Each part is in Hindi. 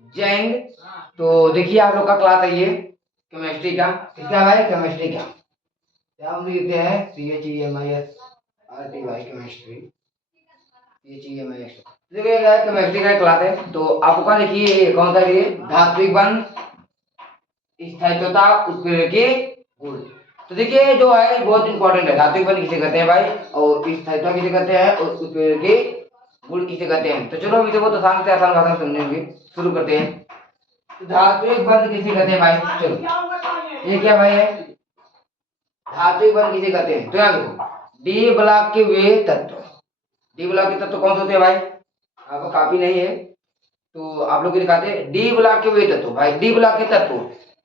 जय हिंद। तो देखिए आप लोग का क्लास है ये केमिस्ट्री का। किसका भाई? केमिस्ट्री का। क्या हम लिखते हैं CHEMISTRY केमिस्ट्री। CHEMISTRY देखिए केमिस्ट्री का क्लास है। तो आपका देखिए ये कौन सा ये धात्विक बंध स्थायित्वता उत्प्रेरकीय गुण। तो देखिए जो है बहुत इंपॉर्टेंट है। धात्विक बंध किसे कहते हैं भाई, और स्थायित्वता किसे कहते हैं, और उत्प्रेरकीय गुण किसे कहते हैं। तो चलो हम इसे बहुत आसान से आसान भाषा में समझेंगे। शुरू करते हैं। तो धात्विक बंध किसे कहते हैं भाई? चलो ये क्या भाई है? धात्विक बंध किसे कहते हैं? तो याद रखो डी ब्लॉक के वे तत्व। डी ब्लॉक के तत्व कौन से होते हैं भाई? आपको काफी नहीं है तो आप लोग को दिखाते हैं। डी ब्लॉक के वे तत्व भाई, डी ब्लॉक के तत्व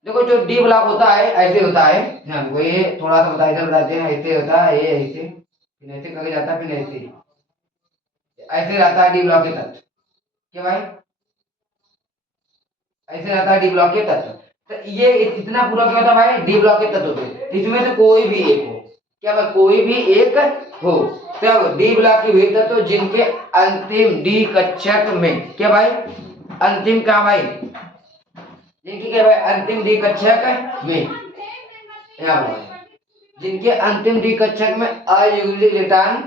देखो। जो डी ब्लॉक होता है ऐसे होता है ना, वो ये थोड़ा सा बताते हैं। ऐसे होता है, ये ऐसे फिर ऐसे करके जाता है, फिर ऐसे रहता है डी ब्लॉक के तत्व। क्या भाई? ऐसे रहता है डी ब्लॉक के तत्व। तो ये इतना पूरा क्या होता है भाई? डी ब्लॉक के तत्व से इसमें से कोई भी एक हो। क्या भाई? कोई भी एक हो। तब डी ब्लॉक के वे तत्व जिनके अंतिम डी कक्षक में, क्या भाई अंतिम क्या भाई, जिनकी क्या भाई अंतिम डी कक्षक में, जिनके अंतिम डी कक्षक में अयुग्मित इलेक्ट्रॉन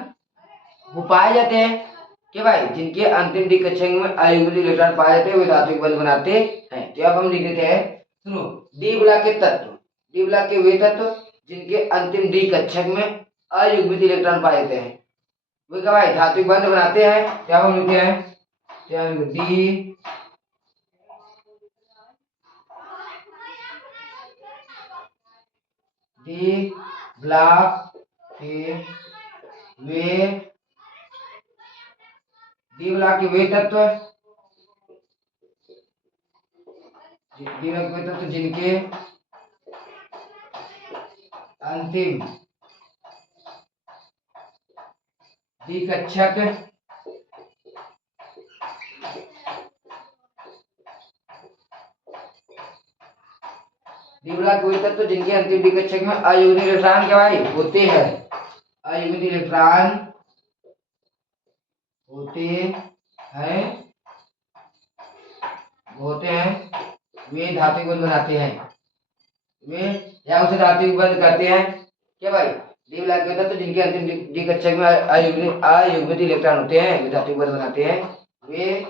वो पाए जाते हैं। क्या भाई? जिनके अंतिम डी कक्षक में अयुग्मित इलेक्ट्रॉन पाए जाते हैं वे धात्विक बंध बनाते हैं। तो अब हम लिख देते हैं, सुनो, डी ब्लॉक के तत्व, डी ब्लॉक के वे तत्व जिनके अंतिम डी कक्षक में अयुग्मित इलेक्ट्रॉन पाए जाते हैं वे क्या भाई धात्विक बंध बनाते हैं। क्या हम लिखते हैं? डी डी ब्लॉक के वे, डी ब्लॉक के वे तत्व, डी ब्लॉक के वे तत्व जिनके अंतिम डी कक्षक डी ब्लॉक के वे तत्व जिनके अंतिम डी कक्षक में अयुग्मित इलेक्ट्रॉन क्या भाई होते हैं, अयुग्मित इलेक्ट्रॉन होते हैं वे धात्विक बंध बनाते हैं। वे या उसे धात्विक बंध कहते हैं। क्या भाई? डी ब्लॉक के तत्व जिनके अंतिम डी कक्षक में अयुग्मित इलेक्ट्रॉन होते हैं वे धात्विक बंध बनाते हैं। वे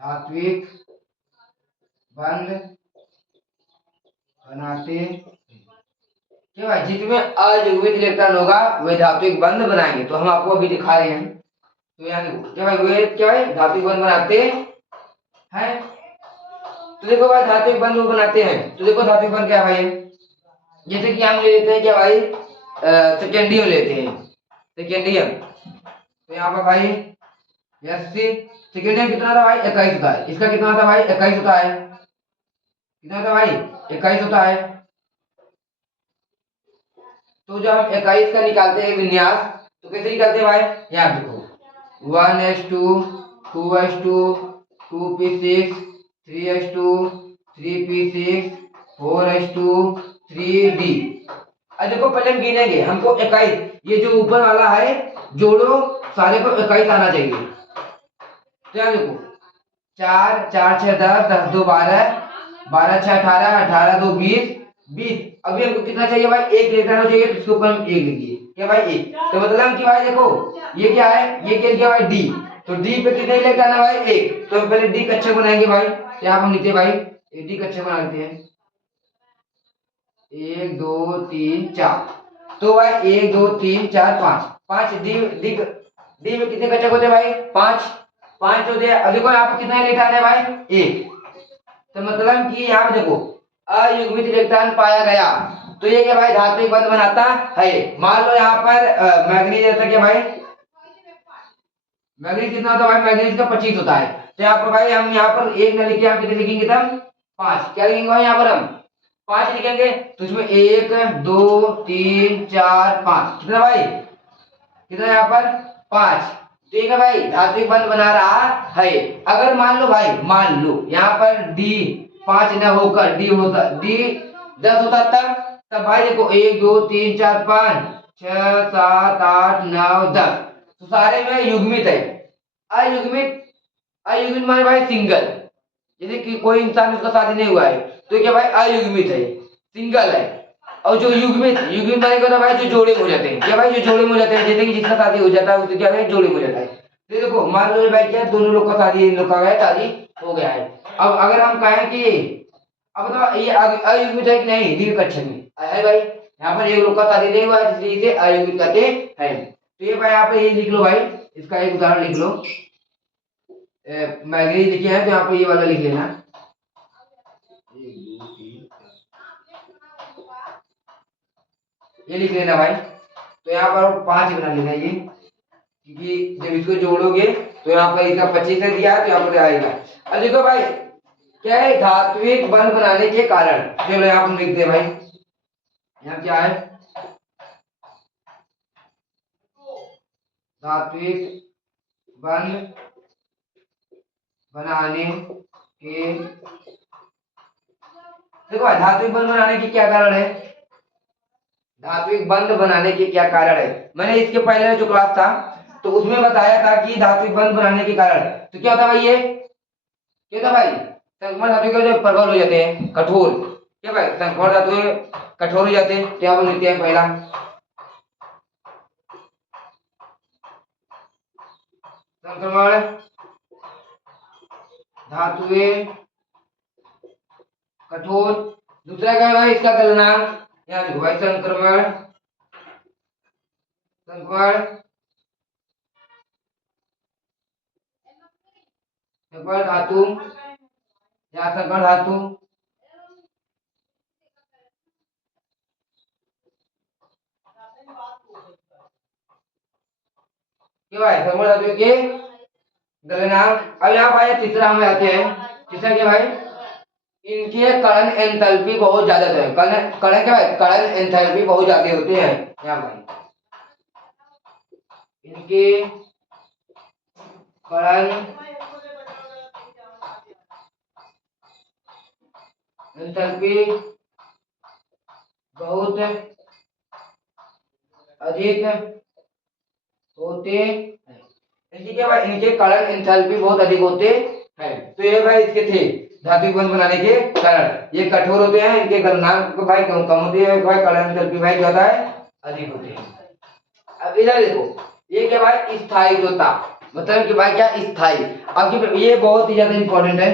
धात्विक बंध बनाते। क्या भाई? जिसमें अयुग्मित इलेक्ट्रॉन होगा वे धात्विक बंध बनाएंगे। तो हम आपको अभी दिखा रहे हैं। तो यानी क्या भाई वे क्या है धात्विक बंध बनाते हैं। तो देखो भाई धात्विक बंध वो बनाते हैं। तो देखो धात्विक बंध क्या भाई है? जैसे कि हम ले लेते हैं क्या भाई सेकेंडियम लेते हैं, सेकेंडियम। तो यहाँ पर भाई सेकेंडियम कितना था भाई? 21 होता है। इसका कितना था भाई? 21 होता है। कितना था भाई? 21 होता है। तो जब हम 21 का निकालते हैं विन्यास तो कैसे निकालते हैं भाई? यहाँ देखो 1s2 2s2 2p6 3s2 3p6 4s2 3d। अब देखो पहले हम गिनेंगे, हमको 21 ये जो ऊपर वाला है जोड़ो सारे को 21 आना चाहिए। तो यहाँ देखो 4 4 6 10 10 2 12 12 6 18 18 2 20 20। अभी हमको कितना चाहिए भाई? एक इलेक्ट्रॉन चाहिए तो उसके ऊपर हम एक लिखिए। क्या भाई? एक। तो मतलब कि भाई देखो ये क्या है, ये क्या भाई डी। तो डी पे कितने इलेक्ट्रॉन है भाई? एक। तो हम पहले डी कक्षक बनाएंगे भाई। तो यहाँ हम लिखते हैं भाई डी कक्षक बना लेते हैं 1 2 3 4। तो भाई 1 2 3 4 5 5 डी डी डी में कितने कक्षक होते हैं भाई? 5 5 होते हैं। अब देखो यहाँ पर कितना इलेक्ट्रॉन है भाई? एक। तो मतलब कि यहाँ पे देखो अयुग्मित इलेक्ट्रॉन पाया गया तो ये क्या भाई धात्विक बंध बनाता है। मान लो यहाँ पर मैग्नीज जैसा क्या भाई मैग्नीज कितना होता है भाई? मैग्नीज का 25 होता है। तो यहाँ पर भाई हम यहाँ पर एक न लिखे, हम कितने लिखेंगे तब? 5। क्या लिखेंगे भाई यहाँ पर? हम 5 लिखेंगे। तो इसमें 1 2 3 4 5 कितना भाई? कितना यहाँ पर? 5। ठीक है भाई धात्विक बंध बना रहा है। अगर मान लो भाई, मान लो यहाँ पर डी 5 न होकर डी होता, डी 10 होता तब भाई देखो 1 2 3 4 5 6 7 8 9 10। तो सारे में युग्मित है। अयुग्मित, अयुग्मित माने भाई सिंगल, जैसे कि कोई इंसान उसका शादी नहीं हुआ है तो क्या भाई अयुग्मित है, सिंगल है। और जो युग्मित, युग्मित माने क्या होता है भाई, जो जोड़े में हो जाते हैं। क्या भाई, जो जोड़े में हो जाते हैं, जैसे कि जिसका शादी हो जाता है उससे क्या है, जोड़े में हो जाता है। तो देखो मान लो भाई क्या दोनों लोग का शादी, इन लोग का है शादी हो गया है। अब अगर हम कहें कि अब बताओ ये अयुग्मित है कि नहीं, द्वितीय कक्षक में है भाई, यहाँ पर एक लोग का शादी नहीं हुआ है इसलिए इसे अयुग्मित कहते हैं। तो ये भाई यहाँ पे ये लिख लो भाई, इसका एक उदाहरण लिख लो। मैगनी लिखे हैं तो यहाँ पे ये वाला लिख लेना, ये लिख लेना भाई। तो यहाँ पर 5 बना लेना ये, क्योंकि जब इसको जोड़ोगे तो यहाँ पर इसका 25 है दिया है तो यहाँ पर आएगा। अब देखो भाई क्या है, धात्विक बंध बनाने के कारण, चलो यहाँ पर लिखते हैं भाई, यहाँ क्या है, धात्विक बंध बनाने के, देखो भाई धात्विक बंध बनाने के क्या कारण है, धात्विक बंध बनाने के क्या कारण है। मैंने इसके पहले जो क्लास था तो उसमें बताया था कि धात्विक बंध बनाने के कारण तो क्या होता भाई, ये क्या होता भाई, संक्रमण धातु के जो प्रबल हो जाते हैं, कठोर, क्या भाई संक्रमण धातु कठोर हो जाते हैं। तो यहाँ पर लिखते हैं पहला, संक्रमण धातुएं कठोर। दूसरा क्या है भाई, इसका गलनांक, यहाँ देखो भाई, संक्रमण, संक्रमण, संक्रमण धातु, यहाँ संक्रमण धातु, क्या भाई संक्रमण धातु के गलनांक। अब यहाँ भाई तीसरा हम आते हैं, तीसरा क्या भाई, इनके कर्ण एंथैल्पी बहुत ज्यादा होते हैं। कर्ण, कर्ण क्या भाई, कर्ण एंथैल्पी बहुत ज्यादा होते हैं। यहाँ भाई इनके कर्ण एंथैल्पी बहुत अधिक होते हैं। इनकी क्या भाई, इनके कर्ण एंथैल्पी बहुत अधिक होते हैं। तो ये भाई इसके थे धात्विक बंध बनाने के कारण, ये कठोर होते हैं, इनके गलनांक भाई कम कम होते हैं, भाई कर्ण एंथैल्पी भाई क्या होता है, अधिक होते हैं। अब इधर देखो, ये क्या भाई, स्थायित्वता, मतलब कि भाई क्या स्थायी। अब ये बहुत ही ज्यादा इंपॉर्टेंट है।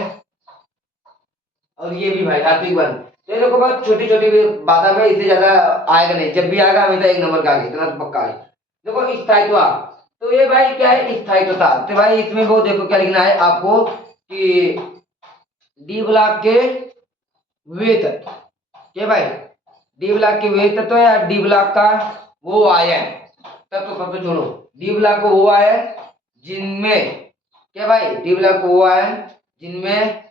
और ये भी भाई धात्विक बंध, तो ये देखो बहुत छोटी छोटी बात है, इससे ज्यादा आएगा नहीं, जब भी आएगा हमेशा 1 नंबर का आगे, इतना तो पक्का है। देखो स्थायित्व, तो ये भाई क्या है, स्थायित्वता। तो भाई इसमें वो देखो क्या लिखना है आपको कि डी ब्लॉक के वे तत्व, क्या भाई, डी ब्लॉक के वे तत्व या डी ब्लॉक का वो आयन तत्व, सब तो छोड़ो, डी ब्लॉक को वो आयन जिनमें, क्या भाई, डी ब्लॉक को वो आयन जिनमें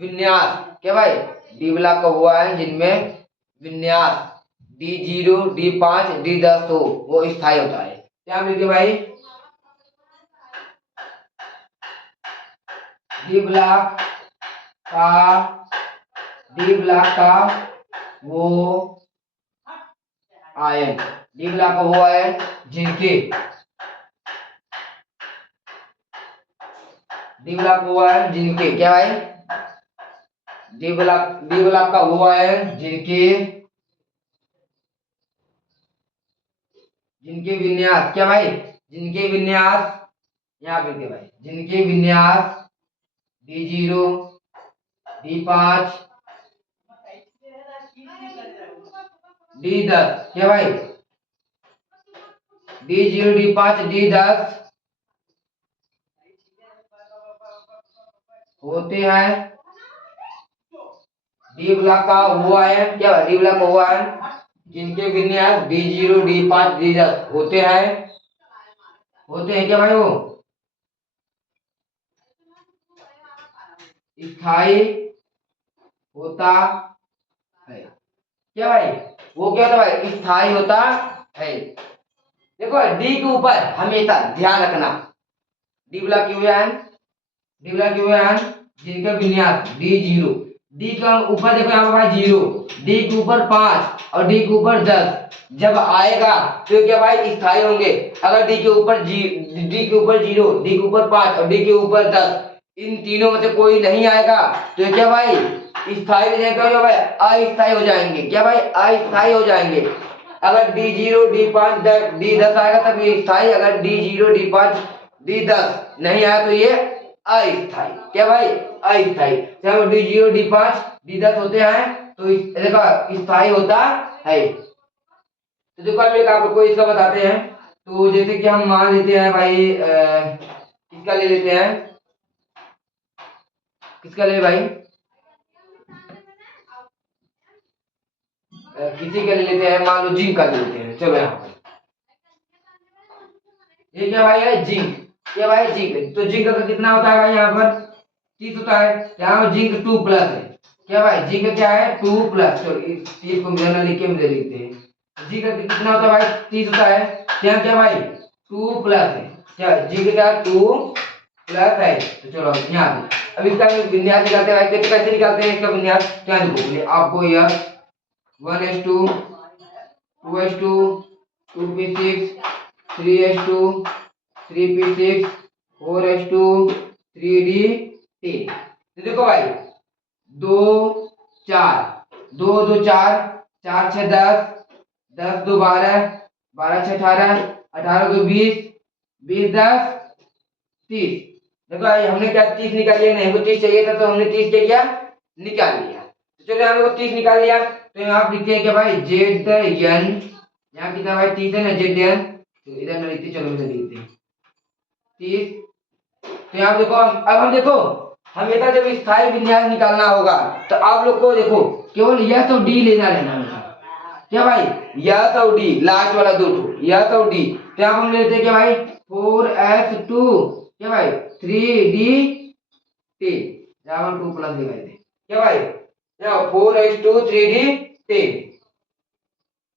विन्यास, क्या भाई, डी ब्लॉक का वो आयन जिनमें विन्यास D0, D5, D10 हो, वो स्थायी होता है। क्या लिखे भाई, डी ब्लॉक का, डी ब्लॉक का वो आयन, डी ब्लॉक का वो आयन जिनके, डी ब्लॉक का वो आयन जिनके, क्या भाई, डी ब्लॉक का वो आयन जिनके, जिनके विन्यास, क्या भाई, जिनके विन्यास, यहाँ पे भाई जिनके विन्यास D0, D5, D10, क्या भाई, D0, D5, D10 होते हैं। डी ब्लॉक का वो आयन, क्या डी ब्लॉक का वो आयन जिनके विन्यास D0, D5, D10 होते हैं, होते हैं क्या भाई, वो स्थायी होता है, क्या भाई, वो क्या होता है भाई, स्थायी होता है। देखो डी के ऊपर हमेशा ध्यान रखना, डी ब्लॉक के आयन, डी ब्लॉक के आयन जिनका विन्यास D0, डी का ऊपर देखो यहाँ पर भाई 0, डी के ऊपर 5 और डी के ऊपर 10 जब आएगा तो क्या भाई स्थायी होंगे। अगर डी के ऊपर 0, डी के ऊपर 5 और डी के ऊपर 10 इन तीनों में से कोई नहीं आएगा तो क्या भाई स्थायी हो जाएगा, क्या भाई अस्थायी हो जाएंगे। क्या भाई अस्थायी हो जाएंगे। अगर D0 D5 D10 आएगा तब ये स्थायी, अगर D0 D5 D10 नहीं आया तो ये अस्थायी। क्या भाई अस्थायी। जब D0 D5 D10 होते हैं तो देखो स्थायी होता है। तो देखो हम एक आपको इसका बताते हैं। तो जैसे कि हम मान लेते हैं भाई किसका ले लेते हैं, किसका ले भाई किसी का ले लेते हैं, मान लो जिंक का ले लेते हैं। चलो यहाँ पर ये क्या भाई है जिंक। क्या भाई जिंक, तो जिंक का कितना होता है भाई यहाँ पर 30 होता है। यहाँ पर जिंक 2 प्लस है। क्या भाई जिंक क्या है 2 प्लस। तो इस 30 को मिलाना लिख के हम ले लेते हैं। जिंक का कितना होता है भाई 30 होता है। यहाँ क्या भाई 2 प्लस है। क्या जिंक का 2 प्लस है। तो चलो यहाँ अब इसका विन्यास निकालते हैं भाई। कैसे निकालते हैं इसका विन्यास, क्या देखो आपको यह 1:2 2:2 2p6 3:2 3p6 4:2 3d10। तो देखो भाई 2 4 2 2 4 4 6 10 10 2 12 12 6 18 18 2 20 20 10 30। देखो भाई हमने क्या 30 निकाल लिया, नहीं हमको 30 चाहिए था तो हमने 30 क्या किया निकाल लिया। तो चलो हमने 30 निकाल लिया। तो यहाँ आप लिखते हैं कि भाई जेड एन, यहाँ कितना भाई 30 है ना जेड एन, तो इधर ना लिखते, चलो इधर लिखते हैं 30। तो यहाँ देखो अब हम देखो हमेशा जब स्थायी विन्यास निकालना होगा तो आप लोग को देखो केवल यस और डी लेना रहना है। क्या भाई यस और डी लास्ट वाला दो यस और डी। तो यहाँ हम लेते हैं क्या भाई 4s2 क्या भाई 3d10, यहाँ हम 2 प्लस दिखाई दे। क्या भाई 4s2 3d10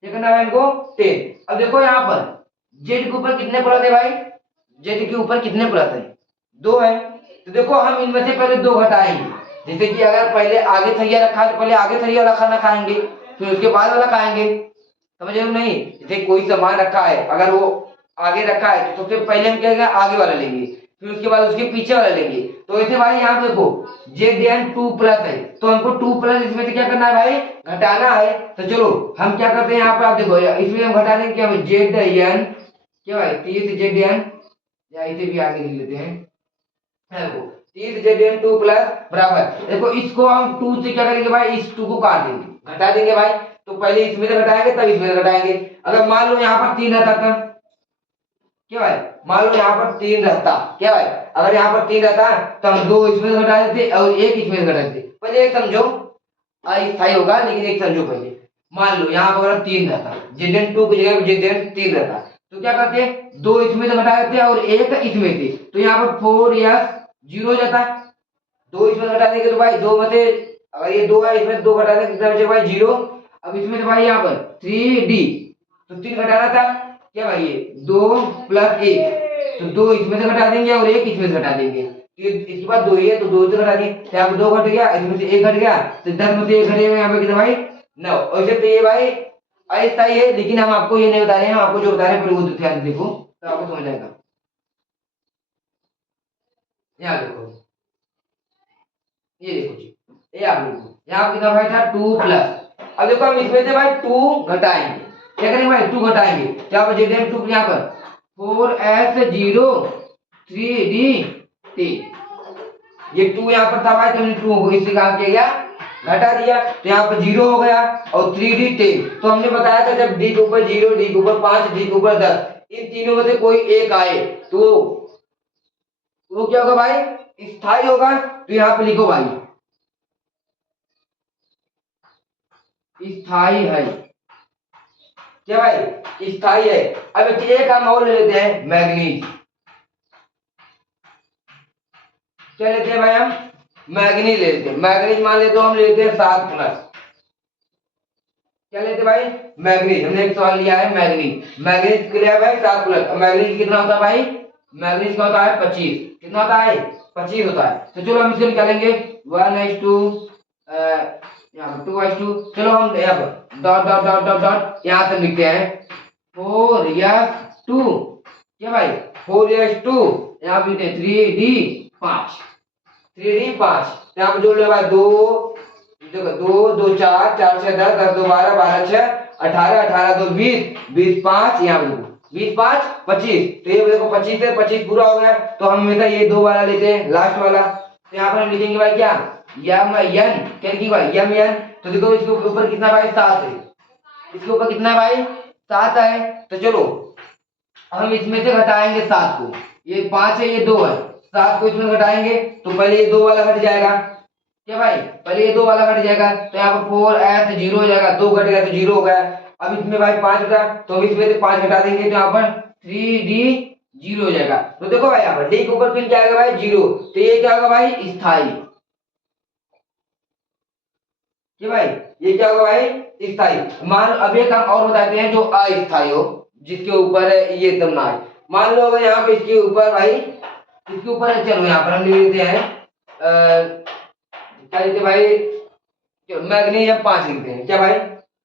ये करना है इनको 10। अब देखो यहाँ पर जेड के ऊपर कितने प्लस है भाई, जेड के ऊपर कितने प्लस है 2 है। तो देखो हम इनमें से पहले 2 घटाएंगे। जैसे कि अगर पहले आगे थैया रखा है तो पहले आगे थैया वाला खाना खाएंगे फिर उसके बाद वाला खाएंगे, समझ रहे हो नहीं। जैसे कोई सामान रखा है अगर वो आगे रखा है तो सबसे पहले हम क्या करेंगे आगे वाला लेंगे फिर उसके बाद उसके पीछे वाला लेंगे। तो ऐसे भाई यहाँ देखो जेड एन 2 प्लस है तो हमको 2 प्लस इसमें से क्या करना है भाई घटाना है। तो चलो हम क्या करते हैं यहाँ पे आप देखो इसमें हम घटा देंगे क्या जेड एन क्या भाई 30 जेड एन, या इसे भी आगे लिख लेते हैं देखो 30 जेड एन 2 प्लस बराबर। देखो इसको हम 2 से क्या करेंगे भाई इस 2 को काट देंगे घटा देंगे भाई। तो पहले इसमें से घटाएंगे तब इसमें से घटाएंगे। अगर मान लो यहाँ पर 3 रहता तब क्या भाई, मान लो यहाँ पर 3 रहता क्या भाई, अगर यहाँ पर 3 रहता तो हम 2 इसमें से घटा देते और 1 इसमें से घटा देते। पहले एक समझो अस्थायी होगा लेकिन एक समझो पहले। मान लो यहाँ पर 3 रहता जेडन 2 की जगह जेडन 3 रहता तो क्या करते 2 इसमें से घटा देते और 1 इसमें से। तो यहाँ पर 4s 0 हो जाता 2 इसमें घटा देंगे तो भाई 2 में से अगर ये 2 है इसमें 2 घटा देंगे कितना बचेगा भाई 0। अब इसमें से भाई यहाँ पर 3d तो 3 घटाना था क्या भाई ये 2 प्लस 1 तो 2 इसमें से घटा देंगे और 1 इसमें से घटा देंगे। तो इसके बाद 2 ही है तो 2 से घटा देंगे तो यहाँ पे 2 घट गया इसमें से 1 घट गया तो 10 में से 1 घटेगा यहाँ पे कितना भाई 9। वैसे तो ये भाई अस्थायी है लेकिन हम आपको ये नहीं बता रहे हैं, हम आपको जो बता रहे हैं वो ध्यान देखो तो आपको समझ आएगा। यहाँ देखो ये देखो जी ये आप देखो यहाँ कितना भाई था 2 प्लस। अब देखो हम इसमें से भाई 2 घटाएंगे क्या करेंगे भाई 2 घटाएंगे क्या पर जेड 2 यहाँ पर 4s0 3d10 ये 2 यहाँ पर था भाई तो हमने 2 को इससे काम किया गया घटा दिया तो यहाँ पर 0 हो गया और 3d10। तो हमने बताया था जब d के ऊपर 0 d के ऊपर 5 d के ऊपर 10 इन तीनों में से कोई एक आए तो वो क्या होगा भाई स्थायी होगा। तो यहाँ पे लिखो भाई स्थायी है क्या भाई स्थायी है। अब एक हम और ले लेते हैं मैग्नीज। क्या लेते हैं भाई हम मैग्नीज ले लेते हैं। मैग्नीज मान लेते हम ले लेते हैं 7 प्लस। क्या लेते हैं भाई मैग्नीज, हमने एक सवाल लिया है मैग्नीज। मैग्नीज के लिए भाई 7 प्लस। मैग्नीज कितना होता है भाई मैग्नीज का होता है 25। कितना होता है 25 होता है। तो चलो हम इसे निकालेंगे 1:2 यहाँ पर 2/2। चलो हम यहाँ पर dot dot dot dot dot यहाँ तक लिखते हैं 4s2। क्या भाई 4s2। यहाँ पे लिखते हैं 3d5। 3d5 यहाँ पे जोड़ लो भाई 2। देखो 2 2 4 4 6 10 10 2 12 12 6 18 18 2 20 20 5 यहाँ पे देखो 20 5 25। तो ये देखो 25 से 25 पूरा हो गया। तो हम हमेशा ये दो वाला लेते हैं लास्ट वाला। तो यहाँ पर हम लिखेंगे भाई क्या यम एन। क्या लिखेंगे भाई यम एन। तो देखो इसके ऊपर कितना भाई 7 है। इसके ऊपर कितना है भाई 7 है। तो चलो हम इसमें से घटाएंगे 7 को। ये 5 है ये 2 है। 7 को इसमें घटाएंगे तो पहले ये 2 वाला घट जाएगा। क्या भाई पहले ये 2 वाला घट जाएगा। तो यहाँ पर 4s 0 हो जाएगा। 2 घट गया तो 0 हो गया। अब इसमें भाई 5 घटा तो हम इसमें से 5 घटा देंगे तो यहाँ पर 3d 0 हो जाएगा। तो देखो भाई यहाँ पर d के ऊपर फिर क्या आएगा भाई 0। तो ये क्या होगा भाई स्थाई। कि भाई ये क्या होगा भाई स्थाई। मान अब एक हम और बताते हैं जो अस्थाई हो जिसके ऊपर ये एकदम ना आए। मान लो अगर यहाँ पे इसके ऊपर भाई इसके ऊपर चलो यहाँ पर हम लिख देते हैं क्या लिखते हैं भाई मैग्नीशियम 5 लिखते हैं। क्या भाई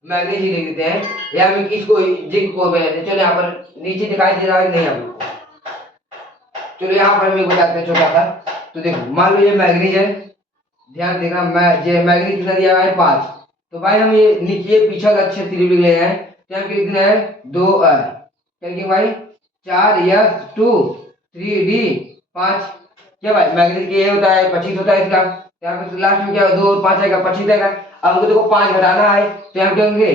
मैग्नीशियम लिख देते हैं या फिर इसको जिंक को लेते हैं। चलो यहाँ पर नीचे दिखाई दे रहा है नहीं आपको। चलो यहाँ पर हम बताते हैं छोटा सा। तो देखो मान लो ये मैग्नीज है। ध्यान देना मैग्नीज कितना दिया है 5। तो भाई हम ये नीचे पीछे अक्षर लिख ले हैं। तो यहाँ लिखना है 2 क्या लिखेंगे भाई 4s2 3d5। क्या भाई मैग्नीज के ये होता है 25 होता है इसका। यहाँ पे लास्ट में क्या 2 और 5 आएगा 25 आएगा। अब हमको देखो 5 घटाना है तो यहाँ क्या होंगे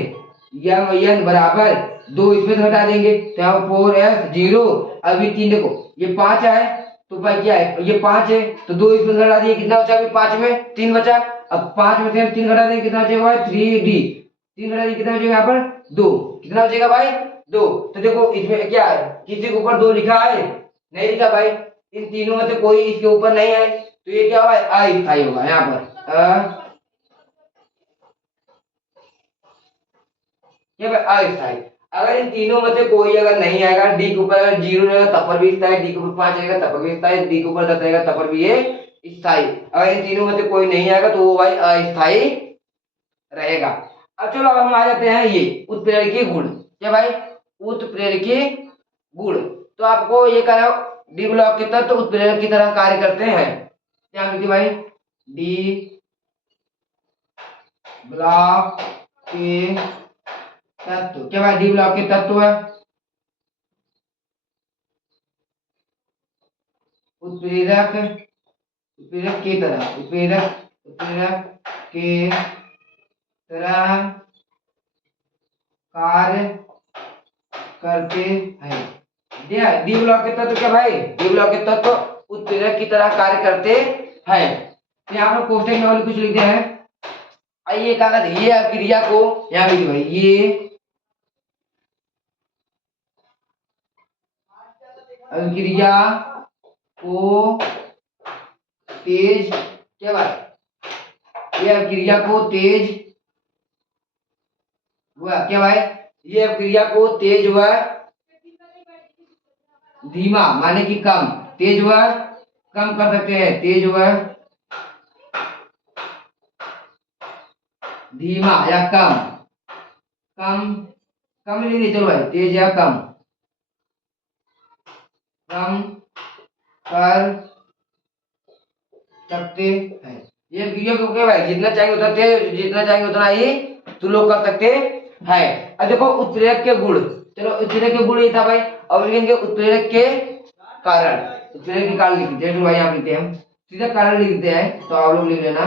यम एन बराबर 2 इसमें से घटा देंगे तो यहाँ 4s 0। अभी 3 देखो ये 5 है तो भाई क्या है ये 5 है तो 2 इसमें से घटा दिए कितना बचा अभी 5 में 3 बचा। अब 5 में से हम 3 घटा देंगे कितना बचेगा भाई 3d। 3 घटा देंगे कितना बचेगा यहाँ पर 2। कितना बचेगा भाई 2। तो देखो इसमें क्या है किसी के ऊपर 2 लिखा है नहीं लिखा भाई। इन तीनों में से कोई इसके ऊपर नहीं है तो ये क्या होगा अस्थाई होगा। यहाँ पर ये भाई अस्थाई। अगर इन तीनों में से कोई अगर नहीं आएगा डी के ऊपर अगर 0 रहेगा तब पर भी स्थाई। डी के ऊपर 5 रहेगा तब पर भी स्थाई। डी के ऊपर 10 रहेगा तब पर भी ये स्थाई। अगर इन तीनों में से कोई नहीं आएगा तो वो भाई अस्थाई रहेगा। अब चलो अब हम आ जाते हैं ये उत्प्रेरकीय गुण। क्या भाई उत्प्रेरकीय गुण। तो आपको ये कहा डी ब्लॉक के तत्व उत्प्रेरक की तरह कार्य करते हैं। क्या लिखिए भाई डी ब्लॉक के तत्व। क्या भाई डी ब्लॉक के तत्व है उत्प्रेरक उत्प्रेरक की तरह उत्प्रेरक के तरह कार्य करते हैं। डी ब्लॉक के तत्व क्या भाई डी ब्लॉक के तत्व उत्प्रेरक की तरह कार्य करते हैं। तो यहाँ पर क्वेश्चन में और कुछ लिखते हैं। आइए कागज ये क्रिया को यहाँ लिखिए भाई ये अभिक्रिया को तेज। क्या भाई ये अभिक्रिया को तेज हुआ। क्या भाई ये अभिक्रिया को तेज हुआ धीमा माने कि कम तेज हुआ कम कर सकते हैं। तेज हुआ धीमा या कम कम कम लेंगे। चलो भाई तेज या कम कम कर सकते हैं। ये वीडियो को क्या भाई जितना चाहिए उतना तेज जितना चाहिए उतना ही तुम लोग कर सकते हैं। अब देखो उत्प्रेरक के गुण। चलो उत्प्रेरक के गुण ये था भाई। अब लिखेंगे उत्प्रेरक के कारण। उत्प्रेरक के कारण लिखते हैं भाई आप लिखते हैं सीधा कारण लिखते हैं तो आप लोग लिख लेना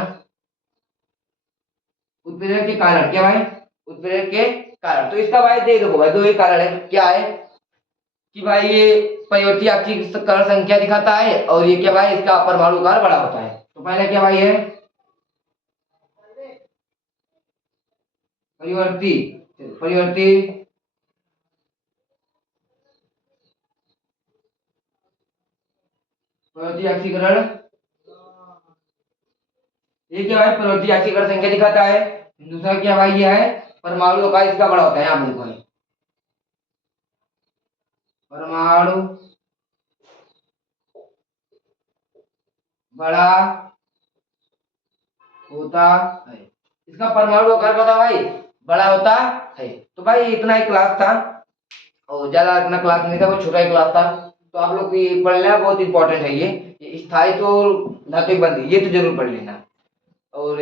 उत्प्रेरक के कारण। क्या भाई उत्प्रेरक के कारण। तो इसका भाई देख देखो भाई दो ही कारण है। क्या है कि भाई ये परिवर्ती आक्षिकरण संख्या दिखाता है और ये क्या भाई इसका परमाणु आकार बड़ा होता है। तो पहला क्या भाई है परिवर्ती परिवर्ती परिवर्ती आक्षीकरण। ये क्या भाई परिवर्ती आक्षीकरण संख्या दिखाता है। दूसरा क्या भाई ये है परमाणु आकार इसका बड़ा होता है। यहाँ देखो भाई परमाणु बड़ा होता है। इसका परमाणु आकार पता भाई बड़ा होता है। तो भाई इतना ही क्लास था और ज्यादा इतना क्लास नहीं था, वो छोटा ही क्लास था। तो आप लोग ये पढ़ लेना, बहुत इंपॉर्टेंट है ये स्थायी तो धात्विक बंदी, ये तो जरूर पढ़ लेना। और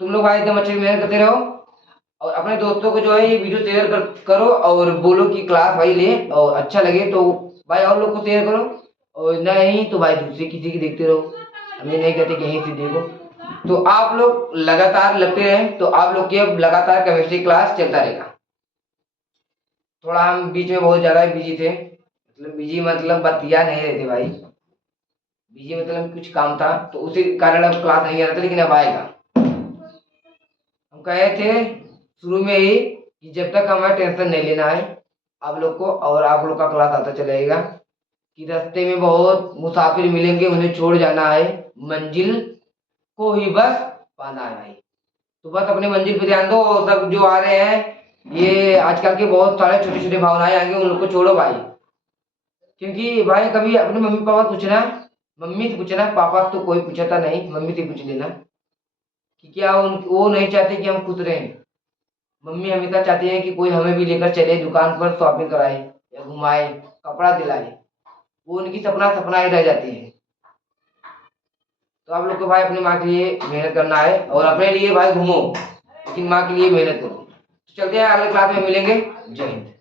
तुम लोग भाई एकदम अच्छे से मेहनत करते रहो और अपने दोस्तों को जो है ये वीडियो शेयर करो और बोलो कि क्लास भाई ले, और अच्छा लगे तो भाई और लोग को शेयर करो, और नहीं तो भाई दूसरे किसी की देखते रहो। हमें नहीं कहते कि यहीं से देखो। तो आप लोग लगातार लगते रहें तो आप लोग की अब लगातार केमिस्ट्री क्लास चलता रहेगा। थोड़ा हम बीच में बहुत ज्यादा बिजी थे, मतलब बिजी मतलब बतिया नहीं रहे थे भाई, बिजी मतलब कुछ काम था तो उसी कारण अब क्लास नहीं आ रहा था, लेकिन अब आएगा। हम कहे थे शुरू में ही कि जब तक हमें टेंशन नहीं लेना है आप लोग को, और आप लोग का क्लास आता चलेगा कि रास्ते में बहुत मुसाफिर मिलेंगे, उन्हें छोड़ जाना है, मंजिल को ही बस पाना है भाई। तो बस अपनी मंजिल पे ध्यान दो, और सब जो आ रहे हैं ये आजकल के बहुत सारे छोटे छोटे भावनाएं आएंगे, उन लोग को छोड़ो भाई। क्योंकि भाई कभी अपने मम्मी पापा से पूछना, मम्मी से पूछना, पापा तो कोई पूछता नहीं, मम्मी से पूछ लेना कि क्या वो नहीं चाहते कि हम खुश रहें। मम्मी हमेशा चाहती है कि कोई हमें भी लेकर चले दुकान पर, शॉपिंग कराए या घुमाए, कपड़ा दिलाए। वो उनकी सपना सपना ही रह जाती है। तो आप लोग को भाई अपनी माँ के लिए मेहनत करना है, और अपने लिए भाई घूमो लेकिन माँ के लिए मेहनत करो। तो चलते हैं, अगले क्लास में मिलेंगे। जय हिंद।